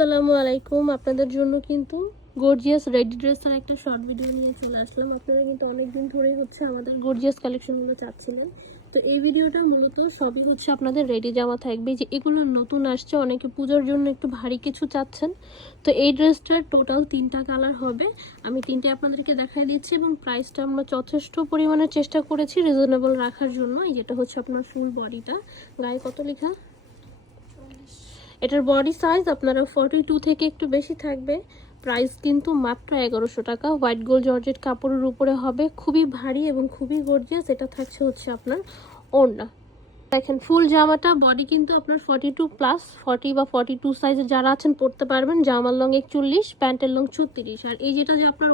আসসালামু আলাইকুম। আপনাদের জন্য কিন্তু গর্জিয়াস রেডি ড্রেসের একটা শর্ট ভিডিও নিয়ে চলে আসলাম। আপনারা কিন্তু অনেকদিন ধরেই আমাদের গর্জিয়াস কালেকশনগুলো চাচ্ছিলেন। তো এই ভিডিওটা মূলত সবই আপনাদের রেডি জামা থাকবে, যে এগুলো নতুন আসছে, অনেকে পূজার জন্য একটু ভারী কিছু চাচ্ছেন। তো এই ড্রেসটার টোটাল 3টা কালার হবে। আমি 3টে আপনাদেরকে দেখাই দিচ্ছি এবং প্রাইসটা আমরা যথেষ্ট পরিমাণে চেষ্টা করেছি রিজনেবল রাখার জন্য। এই যেটা আপনার ফুল বডিটা, গায়ে কত লেখা, এটার বডি সাইজ আপনারা 42 থেকে একটু বেশি থাকবে। প্রাইস কিন্তু মাত্র 1100 টাকা। হোয়াইট গোল্ড জর্জেট কাপড়ের উপরে হবে, খুবই ভারী এবং খুবই গর্জিয়াস। এটা থাকছে আপনার ওড়না। দেখেন ফুল জামাটা বডি কিন্তু আপনার 42 প্লাস 40 বা 42 সাইজে যারা আছেন পরতে পারবেন। জামার লং 41, প্যান্টের লং 36। আর এই যেটা যে আপনার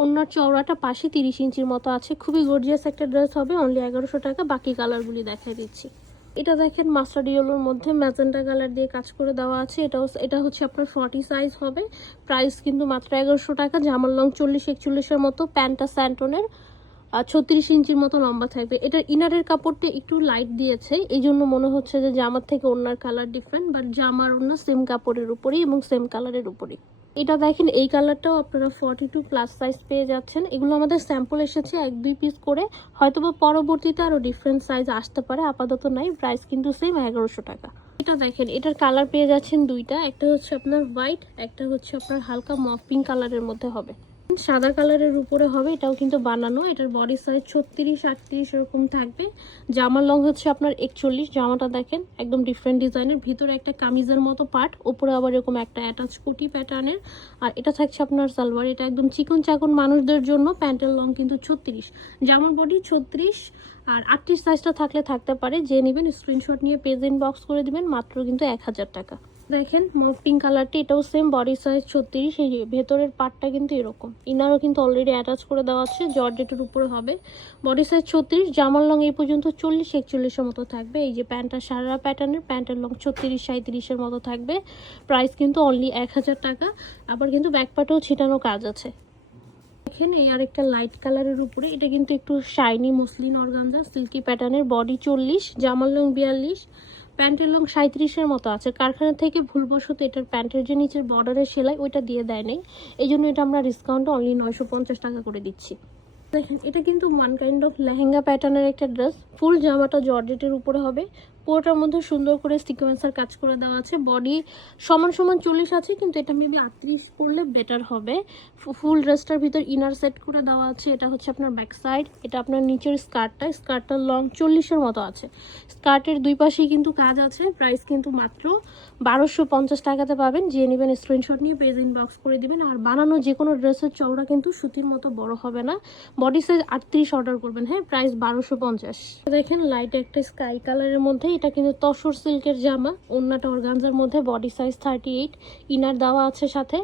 ওড়নার চওড়াটা পাশে 30 ইঞ্চির মতো আছে। খুবই গর্জিয়াস একটা ড্রেস হবে, অনলি 1100 টাকা। বাকি কালারগুলি দেখাই দিচ্ছি। এটা দেখেন মাস্টার্ড ইয়েলোর মধ্যে ম্যাজেন্টা কালার দিয়ে কাজ করে দেওয়া আছে। এটা আপনার 40 সাইজ হবে। প্রাইস কিন্তু মাত্র 1100 টাকা। জামার লং 40-41 মতো, প্যান্টটা স্যান্টনের 36 ইঞ্চির মতো লম্বা থাকবে। এটার ইনারের কাপড়টা একটু লাইট দিয়েছে, এই জন্য মনে হচ্ছে যে জামার থেকে ওড়নার কালার ডিফারেন্ট, বাট জামার ওড়না সেম কাপড়ের উপরেই এবং সেম কালারের উপরেই। এটা দেখেন এই কালারটাও আপনারা 42 প্লাস সাইজ পেয়ে যাচ্ছেন। এগুলো আমাদের স্যাম্পল এসেছে 1-2 পিস করে, হয়তোবা পরবর্তীতে আরও ডিফারেন্ট সাইজ আসতে পারে, আপাতত নাই। প্রাইস কিন্তু সেম 1100 টাকা। এটা দেখেন এটার কালার পেয়ে যাচ্ছেন দুইটা, একটা আপনার হোয়াইট, একটা আপনার হালকা মফ পিঙ্ক কালারের মধ্যে হবে, সাদা কালারের উপরে হবে। এটাও কিন্তু বানানো। এটার বডি সাইজ 36-38 এরকম থাকবে। জামার লং আপনার 41। জামাটা দেখেন একদম ডিফারেন্ট ডিজাইনের, ভিতরে একটা কামিজের মতো পার্ট, উপরে আবার এরকম একটা অ্যাটাচ কোটি প্যাটার্নের। আর এটা থাকছে আপনার সালোয়ার। এটা একদম চিকন চাকন মানুষদের জন্য। প্যান্টের লং কিন্তু 36, জামার বডি 36 আর 38 সাইজটা থাকলে থাকতে পারে। যে নেবেন স্ক্রিনশট নিয়ে পেজ ইনবক্স করে দিবেন, মাত্র কিন্তু 1000 টাকা। দেখেন মফ পিঙ্ক কালারটি, এটাও সেম বডি সাইজ 36। এই ভেতরের পার্টটা কিন্তু এরকম, ইনারও কিন্তু অলরেডি অ্যাটাচ করে দেওয়া আছে, জর্জেটের উপরে হবে। বডি সাইজ 36, জামার লং এই পর্যন্ত 40-41 মতো থাকবে। এই যে প্যান্টটা সারা প্যাটার্নের, প্যান্টের লং 36-37 মতো থাকবে। প্রাইস কিন্তু অনলি 1000 টাকা। আবার কিন্তু ব্যাক পার্টেও ছিটানো কাজ আছে। দেখেন এই আরেকটা লাইট কালারের উপরে, এটা কিন্তু একটু শাইনি মসলিন অর্গানজা সিল্কি প্যাটার্নের। বডি 40, জামার লং 42, প্যান্টের লং 37 মতো আছে। কারখানা থেকে ভুলবশত এটার প্যান্টের যে নিচের বর্ডারের সেলাই ওইটা দিয়ে দেয় নাই, এই জন্য এটা আমরা ডিসকাউন্টে অনলি 950 টাকা করে দিচ্ছি। দেখেন এটা কিন্তু ওয়ান কাইন্ড অফ লেহেঙ্গা প্যাটার্নের একটা ড্রেস। ফুল জামাটা জর্জেটের উপরে হবে, পুরোটার মধ্যে সুন্দর করে সিকোয়েন্সার কাজ করে দেওয়া আছে। বডি সমান 40 আছে, কিন্তু এটা মেবি 38 করলে বেটার হবে। ফুল ড্রেসটার ভিতর ইনার সেট করে দেওয়া আছে। এটা আপনার ব্যাক সাইড। এটা আপনার নিচের স্কার্টটার লং 40-এর মতো আছে। স্কার্টের দুই পাশেই কিন্তু কাজ আছে। প্রাইস কিন্তু মাত্র 1250 টাকাতে পাবেন। যে নেবেন স্ক্রিনশট নিয়ে পেজ ইনবক্স করে দিবেন। আর বানানো যে কোনো ড্রেসের চওড়া কিন্তু সুতির মতো বড় হবে না। বডি সাইজ 38 অর্ডার করবেন। হ্যাঁ, প্রাইস 1250। দেখেন লাইট একটা স্কাই কালারের মধ্যে, এটা কিন্তু তসর সিল্কের জামা, ওড়নাটা অর্গানজার মধ্যে। বডি সাইজ 38, ইনার দেওয়া আছে সাথে।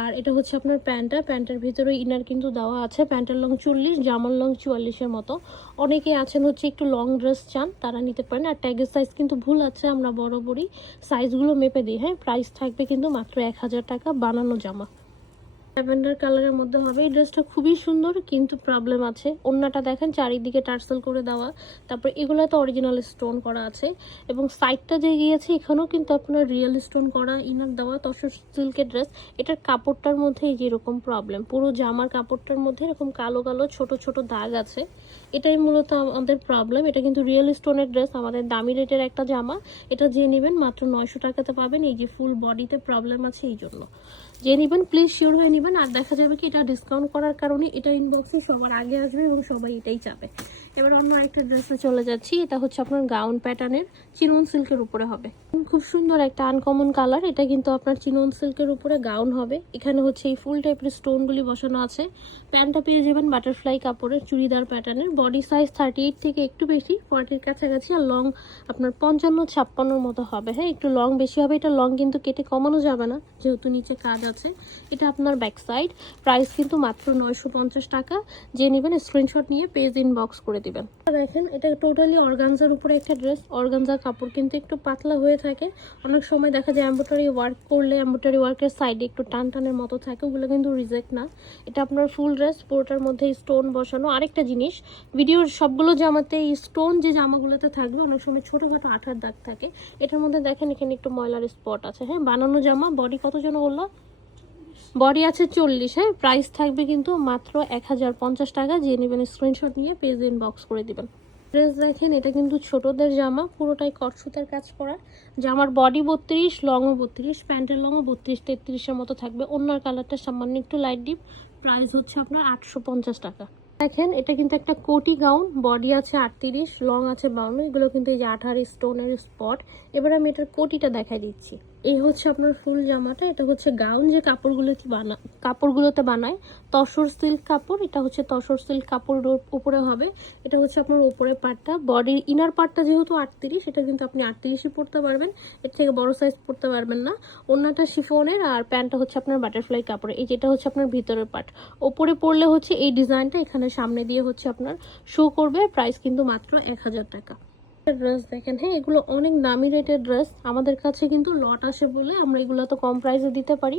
আর এটা আপনার প্যান্টের ভিতরে ইনার কিন্তু দেওয়া আছে। প্যান্টের লং 40, জামার লং 44-এর মতো। অনেকে আছেন একটু লং ড্রেস চান, তারা নিতে পারেন। আর ট্যাগের সাইজ কিন্তু ভুল আছে, আমরা বরাবরই সাইজগুলো মেপে দিই। হ্যাঁ, প্রাইস থাকবে কিন্তু মাত্র 1000 টাকা। বানানো জামা ল্যাভেন্ডার কালারের মধ্যে হবে। এই ড্রেসটা খুবই সুন্দর, কিন্তু প্রবলেম আছে। ওড়নাটা দেখেন চারিদিকে টার্সেল করে দেওয়া, তারপর এগুলোতে অরিজিনাল স্টোন করা আছে এবং সাইডটা যে গিয়েছে এখানেও কিন্তু আপনার রিয়েল স্টোন করা, ইনার দেওয়া। তসর সিল্কের ড্রেস। এটার কাপড়টার মধ্যে এই যে এরকম প্রবলেম, পুরো জামার কাপড়টার মধ্যে এরকম কালো কালো ছোট ছোট দাগ আছে। এটাই মূলত আমাদের প্রবলেম। এটা কিন্তু রিয়েল স্টোনের ড্রেস, আমাদের দামি রেটের একটা জামা। এটা যে নেবেন মাত্র 900 টাকাতে পাবেন। এই যে ফুল বডিতে প্রবলেম আছে, এই জন্য যে নেবেন প্লিজ শিওর হয়ে নেবেন। আর দেখা যাবে কি এটা ডিসকাউন্ট করার কারণে এটা ইনবক্সে সবার আগে আসবে এবং সবাই এটাই চাবে। এবার অন্য একটা ড্রেসে চলে যাচ্ছি। এটা আপনার গাউন প্যাটার্নের, চিনন সিল্কের উপরে হবে। খুব সুন্দর একটা আনকমন কালার। এটা কিন্তু আপনার চিনন সিল্কের উপরে গাউন হবে। এখানে এই ফুল টাইপের স্টোনগুলি বসানো আছে। প্যান্টটা পেয়ে যাবেন বাটারফ্লাই কাপড়ের চুড়িদার প্যাটার্নের। বডি সাইজ 38 থেকে একটু বেশি, 40-এর কাছাকাছি। আর লং আপনার 55-56 মতো হবে। হ্যাঁ, একটু লং বেশি হবে। এটা লং কিন্তু কেটে কমানো যাবে না, যেহেতু নিচে কাজ আছে। এটা আপনার ব্যাক সাইড। প্রাইস কিন্তু মাত্র 950 টাকা। যে নেবেন স্ক্রিনশট নিয়ে পেজ ইনবক্স করে দিবেন। দেখেন এটা টোটালি অর্গানজার উপরে একটা ড্রেস। অর্গানজার কাপড় কিন্তু একটু পাতলা হয়ে থাকে, অনেক সময় দেখা যায় এমব্রয়ডারি ওয়ার্ক করলে এমব্রয়ডারি ওয়ার্কের সাইডে একটু টান টানের মতো থাকে, ওগুলো কিন্তু রিজেক্ট না। এটা আপনার ফুল ড্রেস, পুরোটার মধ্যে স্টোন বসানো। আরেকটা জিনিস, ভিডিওর সবগুলো জামাতে এই স্টোন যে জামাগুলোতে থাকবে অনেক সময় ছোটোখাটো আঠার দাগ থাকে, এটার মধ্যে দেখেন এখানে একটু ময়লার স্পট আছে। হ্যাঁ, বানানো জামা। বডি কত যেন বললো? বডি আছে 40। হ্যাঁ, প্রাইস থাকবে কিন্তু মাত্র 1050 টাকা। যে নেবেন স্ক্রিনশট নিয়ে পেজ ইনবক্স করে দিবেন। ড্রেস দেখেন এটা কিন্তু ছোটদের জামা, পুরোটাই কট সুতার কাজ করা। জামার বডি 32, লংও 32, প্যান্টের লংও 32-33-এর মতো থাকবে। ওনার কালারটা সামান্য একটু লাইট ডিপ। প্রাইস হচ্ছে আপনার 850 টাকা। দেখেন এটা কিন্তু একটা কোটি গাউন, বডি আছে 38, লং আছে 52। এগুলো কিন্তু এই যে 18 স্টোনের স্পট। এবার আমি এটার কোটিটা দেখাই দিচ্ছি। এই হচ্ছে আপনার ফুল জামাটা। এটা হচ্ছে গাউন যে কাপড়গুলোতে বানায় তসর সিল্ক কাপড়। এটা হচ্ছে তসর সিল্ক কাপড়ের উপরে হবে। এটা হচ্ছে আপনার উপরের পার্টটা। বডির ইনার পার্টটা যেহেতু 38, এটা কিন্তু আপনি 38ই পরতে পারবেন, এর থেকে বড় সাইজ পরতে পারবেন না। ওড়নাটা শিফনের আর প্যান্টটা হচ্ছে আপনার বাটারফ্লাই কাপড়ে। এই যেটা হচ্ছে আপনার ভিতরের পার্ট। ওপরে পরলে হচ্ছে এই ডিজাইনটা এখানে সামনে দিয়ে হচ্ছে আপনার শো করবে। প্রাইস কিন্তু মাত্র 1000 টাকা। ড্রেস দেখেন, হ্যাঁ এগুলো অনেক দামি রেটের ড্রেস। আমাদের কাছে কিন্তু লট আসে বলে আমরা এগুলো তো কম প্রাইসে দিতে পারি।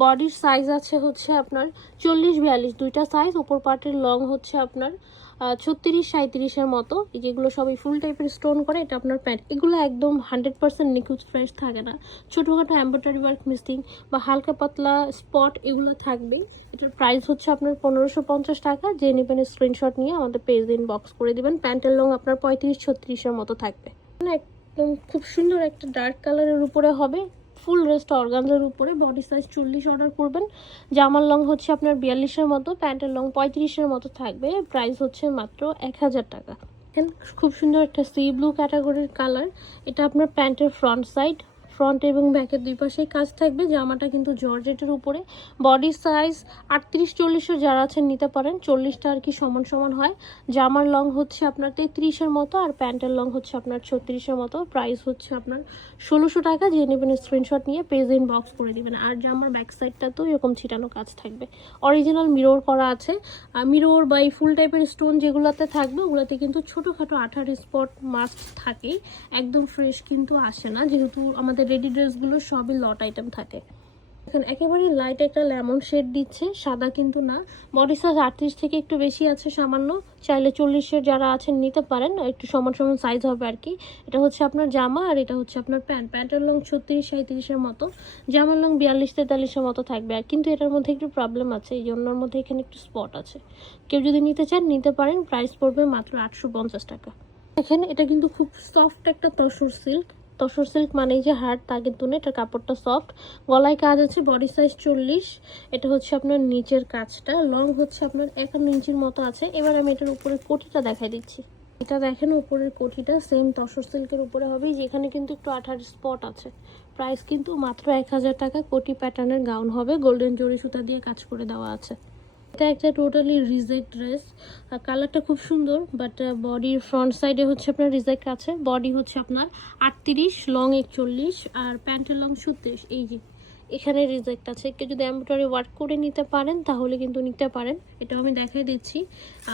বডির সাইজ আছে হচ্ছে আপনার 40-42 দুইটা সাইজ। উপর পার্টের লং হচ্ছে আপনার 36-37-এর মতো। এই যেগুলো সবই ফুল টাইপের স্টোন করে, এটা আপনার প্যান্ট। এগুলো একদম 100% নিখুঁত ফ্রেশ থাকে না, ছোটোখাটো এমব্রয়ডারি ওয়ার্ক মিসিং বা হালকা পাতলা স্পট এগুলো থাকবেই। এটার প্রাইস হচ্ছে আপনার 1550 টাকা। যে নেবেন স্ক্রিনশট নিয়ে আমাদের পেজ ইনবক্স করে দিবেন। প্যান্টের লং আপনার 35-36-এর মতো থাকবে। একদম খুব সুন্দর একটা ডার্ক কালারের উপরে হবে। ফুল ড্রেসটা অর্গানজার উপরে। বডি সাইজ 40 অর্ডার করবেন। জামার লং হচ্ছে আপনার 42-এর মতো, প্যান্টের লং 35-এর মতো থাকবে। প্রাইস হচ্ছে মাত্র 1000 টাকা। খুব সুন্দর একটা সি ব্লু ক্যাটাগরির কালার। এটা আপনার প্যান্টের ফ্রন্ট সাইড, ফ্রন্ট এবং ব্যাকের দুই পাশেই কাজ থাকবে। জামাটা কিন্তু জর্জেটের উপরে। বডি সাইজ 38-40 যারা আছেন নিতে পারেন, 40টা আর কি সমান সমান হয়। জামার লং হচ্ছে আপনার 33-এর মতো আর প্যান্টের লং হচ্ছে আপনার 36-এর মতো। প্রাইস হচ্ছে আপনার 1600 টাকা। যে নেবেন স্ক্রিনশট নিয়ে পেজ ইনবক্স করে দিবেন। আর জামার ব্যাক সাইডটাতেও এরকম ছিটানো কাজ থাকবে। অরিজিনাল মিরর করা আছে। মিরর বা এই ফুল টাইপের স্টোন যেগুলোতে থাকবে ওগুলোতে কিন্তু ছোটোখাটো আঠার স্পট মাস্ক থাকেই, একদম ফ্রেশ কিন্তু আসে না, যেহেতু আমাদের রেডি ড্রেসগুলো সবই লট আইটেম থাকে। এখন একেবারে লাইট একটা লেমন শেড দিচ্ছে, সাদা কিন্তু না। বডি সাইজ 38 থেকে একটু বেশি আছে সামান্য। চাইলে 40-এর যারা আছেন নিতে পারেন, একটু সমান সমান সাইজ হবে আর কি। এটা হচ্ছে আপনার জামা আর এটা হচ্ছে আপনার প্যান্ট। প্যান্টের লং 36-37-এর মতো, জামার লং 42-43-এর মতো থাকবে। আর কিন্তু এটার মধ্যে একটু প্রবলেম আছে, এই জন্যর মধ্যে এখানে একটু স্পট আছে। কেউ যদি নিতে চান নিতে পারেন। প্রাইস পড়বে মাত্র 850 টাকা। দেখেন এটা কিন্তু খুব সফট একটা তসর সিল্ক। তসর সিল্ক মানেই যে হার্ড তা কিন্তু না, এটার কাপড়টা সফট। গলায় কাজ আছে। Body size 40। এটা হচ্ছে আপনার নিচের কাজটা। লং হচ্ছে আপনার 51 ইঞ্চির মতো আছে। এবার আমি এটার উপরে কোটিটা দেখাই দিচ্ছি। এটা দেখেন উপরের কোটিটা সেম তসর সিল্কের উপরে হবে, যেখানে কিন্তু একটু আঠার স্পট আছে। প্রাইস কিন্তু মাত্র 1000 টাকা। কোটি প্যাটার্নের গাউন হবে, গোল্ডেন জরি সুতা দিয়ে কাজ করে দেওয়া আছে। এটা একটা টোটালি রিজেক্ট ড্রেস। কালারটা খুব সুন্দর, বাট বডির ফ্রন্ট সাইডে হচ্ছে আপনার রিজেক্ট আছে। বডি হচ্ছে আপনার 38, লং 41 আর প্যান্টের লং 36। এই যে এখানে রিজেক্ট আছে। কেউ যদি এমব্রয়ডারি ওয়ার্ক করে নিতে পারেন তাহলে কিন্তু নিতে পারেন, এটাও আমি দেখাই দিচ্ছি।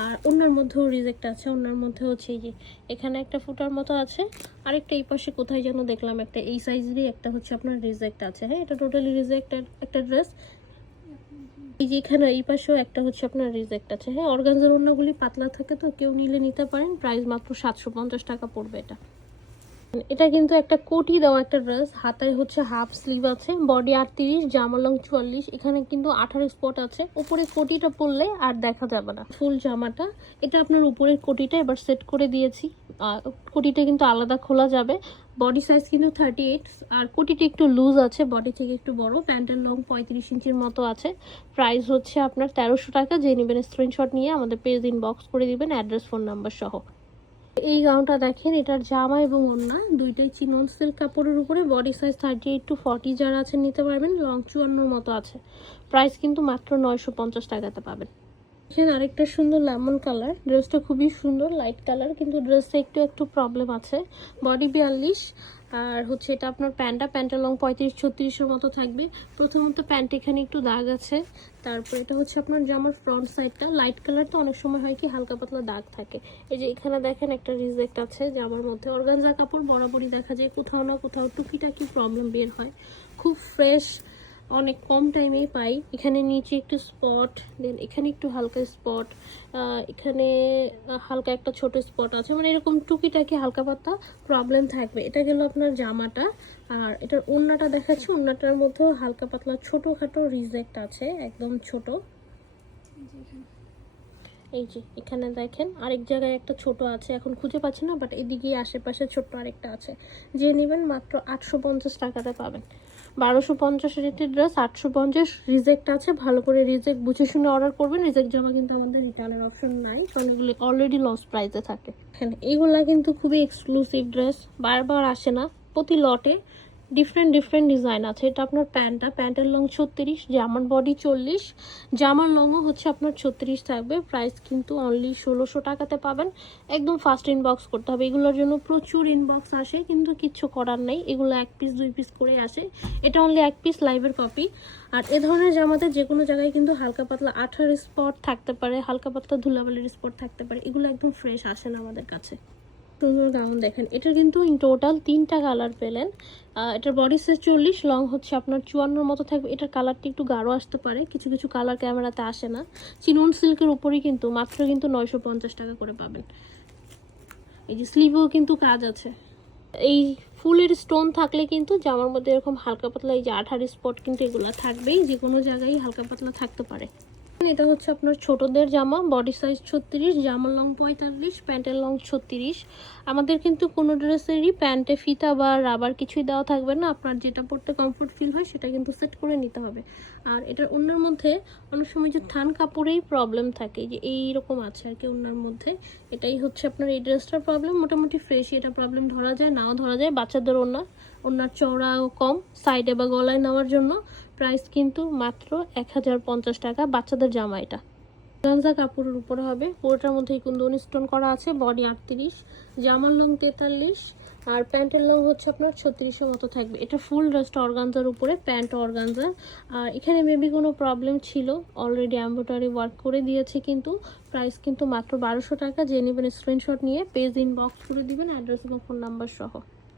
আর অন্যার মধ্যেও রিজেক্ট আছে। অন্যার মধ্যে হচ্ছে এই যে এখানে একটা ফুটার মতো আছে, আরেকটা এই পাশে কোথায় যেন দেখলাম একটা এই সাইজেরই একটা হচ্ছে আপনার রিজেক্ট আছে। হ্যাঁ, এটা টোটালি রিজেক্টেড একটা ড্রেস। এই যে এখানে এই পাশেও একটা হচ্ছে আপনার রিজেক্ট আছে। হ্যাঁ, অর্গানজার ওড়নাগুলি পাতলা থাকে তো কেউ নিলে নিতে পারেন। প্রাইস মাত্র 750 টাকা পড়বে এটা। এটা কিন্তু একটা কোটি দেওয়া একটা ড্রেস। হাতায় হচ্ছে হাফ স্লিভ আছে। বডি 38, জামা লং 44। এখানে কিন্তু 18 স্পট আছে। উপরে কোটিটা পরলে আর দেখা যাবে না ফুল জামাটা। এটা আপনার উপরের কোটিটা এবার সেট করে দিয়েছি। কোটিটা কিন্তু আলাদা খোলা যাবে। বডি সাইজ কিন্তু 38 আর কোটিটা একটু লুজ আছে, বডি থেকে একটু বড়। প্যান্টের লং 35 ইঞ্চির মতো আছে। প্রাইস হচ্ছে আপনার 1300 টাকা। যে নেবেন স্ক্রিনশট নিয়ে আমাদের পেজ ইনবক্স করে দিবেন, অ্যাড্রেস ফোন নাম্বার সহ। এই গাউনটা দেখেন, এটার জামা এবং ওড়না দুইটাই চিনন সিল্ক কাপড়ের উপরে। বডি সাইজ 38-40 যারা আছেন নিতে পারবেন। লং 54 মতো আছে। প্রাইস কিন্তু মাত্র 950 টাকাতে পাবেন। এখানে আরেকটা সুন্দর লেমন কালার। ড্রেসটা খুবই সুন্দর, লাইট কালার, কিন্তু ড্রেসটা একটু প্রবলেম আছে। বডি 42 আর হচ্ছে এটা আপনার প্যান্টের লং 35-36-এর মতো থাকবে। প্রথমত প্যান্ট এখানে একটু দাগ আছে, তারপর এটা হচ্ছে আপনার জামার ফ্রন্ট সাইডটা লাইট কালার, তো অনেক সময় হয় কি হালকা পাতলা দাগ থাকে। এই যে এখানে দেখেন একটা রিজেক্ট আছে জামার মধ্যে। অর্গানজা কাপড় বরাবরই দেখা যায় কোথাও না কোথাও টুকিটাকি প্রবলেম বের হয়। খুব ফ্রেশ, অনেক কম টাইমেই পাই। এখানে নিচে একটু স্পট, দেন এখানে একটু হালকা স্পট, এখানে হালকা একটা ছোট স্পট আছে, মানে এরকম টুকিটাকি হালকা পাতলা প্রবলেম থাকবে। এটা গেল আপনার জামাটা। আর এটার ওড়নাটা দেখাচ্ছি, ওড়নাটার মধ্যেও হালকা পাতলা ছোটোখাটো রিজেক্ট আছে, একদম ছোট। এই যে এখানে দেখেন আরেক জায়গায় একটা ছোট আছে, এখন খুঁজে পাচ্ছি না, বাট এদিকে আশেপাশে ছোট্ট আরেকটা আছে। যে নেবেন মাত্র 850 টাকাতে পাবেন। 1250 রেটের ড্রেস 850, রিজেক্ট আছে, ভালো করে রিজেক্ট বুঝে শুনে অর্ডার করবেন। রিজেক্ট জামা কিন্তু আমাদের রিটার্নের অপশন নাই, কারণ এগুলো অলরেডি লস প্রাইসে থাকে। হ্যাঁ, এইগুলা কিন্তু খুবই এক্সক্লুসিভ ড্রেস, বারবার আসে না, প্রতি লটে ডিফারেন্ট ডিজাইন আছে। এটা আপনার প্যান্টের লং 36, জামার বডি 40, জামার লংও হচ্ছে আপনার 36 থাকবে। প্রাইস কিন্তু অনলি 1600 টাকাতে পাবেন। একদম ফাস্ট ইনবক্স করতে হবে, এগুলোর জন্য প্রচুর ইনবক্স আসে, কিন্তু কিচ্ছু করার নেই, এগুলো 1 পিস 2 পিস করে আসে। এটা অনলি 1 পিস লাইভের কপি। আর এ ধরনের জামাতে যে কোনো জায়গায় কিন্তু হালকা পাতলা আঠার স্পট থাকতে পারে, হালকা পাতলা ধুলাবালির স্পট থাকতে পারে, এগুলো একদম ফ্রেশ আসে না আমাদের কাছে। সুন্দর গাউন দেখেন, এটার কিন্তু ইন টোটাল 3টা কালার পেলেন। এটার বডি সাইজ 40, লং হচ্ছে আপনার 54 মতো থাকবে। এটার কালারটি একটু গাঢ় আসতে পারে, কিছু কিছু কালার ক্যামেরাতে আসে না। চিনন সিল্কের উপরেই কিন্তু মাত্র কিন্তু 950 টাকা করে পাবেন। এই যে স্লিভেও কিন্তু কাজ আছে। এই ফুলের স্টোন থাকলে কিন্তু জামার মধ্যে এরকম হালকা পাতলা এই যে আঠার স্পট কিন্তু এগুলো থাকবেই, যে কোনো জায়গায় হালকা পাতলা থাকতে পারে। এটা হচ্ছে আপনার ছোটদের জামা, বডি সাইজ 36, জামার লং 45, প্যান্টের লং 36। আমাদের কিন্তু কোনো ড্রেসেরই প্যান্টে ফিতা বা রাবার কিছুই দেওয়া থাকবে না, আপনার যেটা পরতে কমফোর্ট ফিল হয় সেটা কিন্তু সেট করে নিতে হবে। আর এটার ওড়নার মধ্যে অনেক সময় যে থান কাপড়েই প্রবলেম থাকে, যে এইরকম আছে আর কি ওড়নার মধ্যে, এটাই হচ্ছে আপনার এই ড্রেসটার প্রবলেম। মোটামুটি ফ্রেশই এটা প্রবলেম ধরা যায়, নাও ধরা যায়। বাচ্চাদের ওড়নার চওড়াও কম, সাইডে বা গলায় নেওয়ার জন্য। প্রাইস কিন্তু মাত্র 1050 টাকা, বাচ্চাদের জামা। এটা গাঞ্জা কাপড়ের উপরে হবে, পুরোটার মধ্যে কুন্দন স্টোন করা আছে। বডি 38, জামার লং 43, আর প্যান্টের লং হচ্ছে আপনার 36-এর মতো থাকবে। এটা ফুল ড্রেসটা অর্গানজার উপরে, প্যান্ট অর্গানজা। আর এখানে মেবি কোনো প্রবলেম ছিল, অলরেডি এমব্রয়ডারি ওয়ার্ক করে দিয়েছে। কিন্তু প্রাইস কিন্তু মাত্র 1200 টাকা। যে নেবেন স্ক্রিনশট নিয়ে পেজ ইনবক্স করে দিবেন অ্যাড্রেস এবং ফোন নাম্বার সহ।